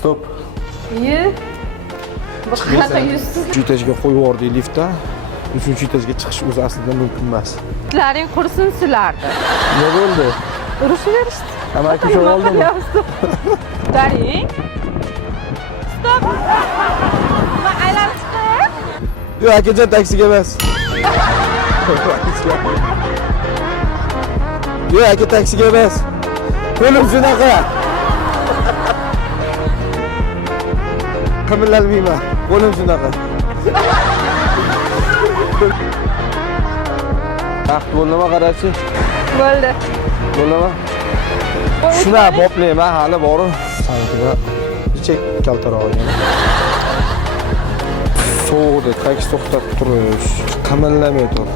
Stop. Bu qanaqa yuzsiz? 3-etaga qo'yib yubordik liftda. 3-etaga chiqish o'zi aslida mumkin emas. Itlaring qursin sizlarni. Nima bo'ldi? Urushaverishdi. Amaki shu oldimi? Daring. Stop. Va aylanib chiqing. Yo'q, akajon taksiga emas. Yo'q, aka taksiga emas. Qo'lim shunaqa. Qimillatmayman. Qo'lim shunaqa. Vaqt bo'ldimi qarachi? Bo'ldi. Bo'ldimi? Shuna boplayman, hali bor. Sankiga chek kaltaroq yana. So'g'di, taksi to'xtab turish. Qimillamay tur.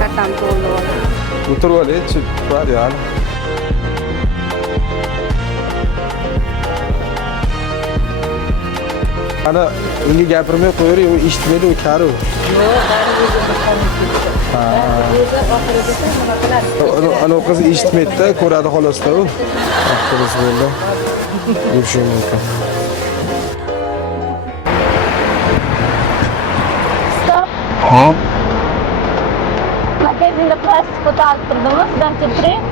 Qattam bo'ldi. O'tirib oling-chi, tur hali. Ana unga gapirmay qo'ying, u eshitmaydi, u kari. Yo'q, bari o'zini qonunchilik. O'zi oxirigacha nima qiladi? Ana qiz eshitmaydi-da, ko'radi xolos-da u. Vaqtimiz bo'ldi. Yurishi mumkin. Stop. Ha? Magazinda plastik ko'tarib turdimi? Sizdan keltiring.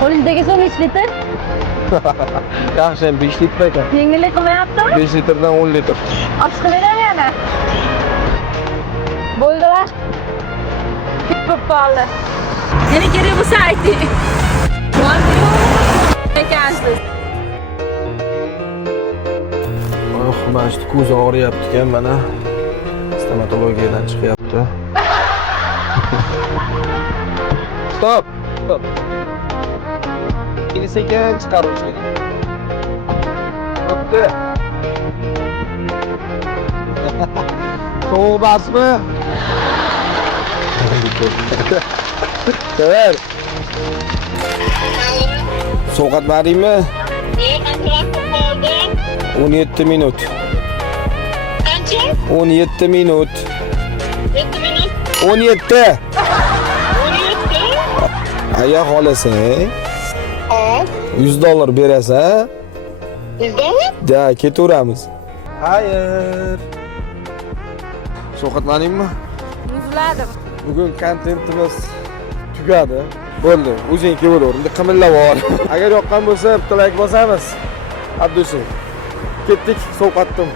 Qo'lingizdagi suv necha litr? Yaxshi, 5 litr ekan. Yengillik qilmayaptimi? 5 litrdan 10 litr. Ochiq qilaverami yana? Bo'ldi va ketib qoldi. Yana kerak bo'lsa ayting. Ekansiz. Oh, mana shu ko'z og'riyapti ekan, mana stomatologiyadan chiqyapti. Stop. Stop. Ini sekin chiqaruvchi. Bo'pti. So'basmi? Sever. Sovqatmadingmi? 17 minut. Qancha? 17 minut. 7 minut. 17. 17. Aya xolasang, Hop. $100 berasan, $100? da ketaveramiz. Hayır. Sovqatmadingmi? Muzladim. Bugun kontentimiz tugadi. Bo'ldi, o'zing kelaver, endi qimillab ol. Agar yoqqan bo'lsa, bitta like bosamiz. Abdushi. Ketdik, sovqatdim.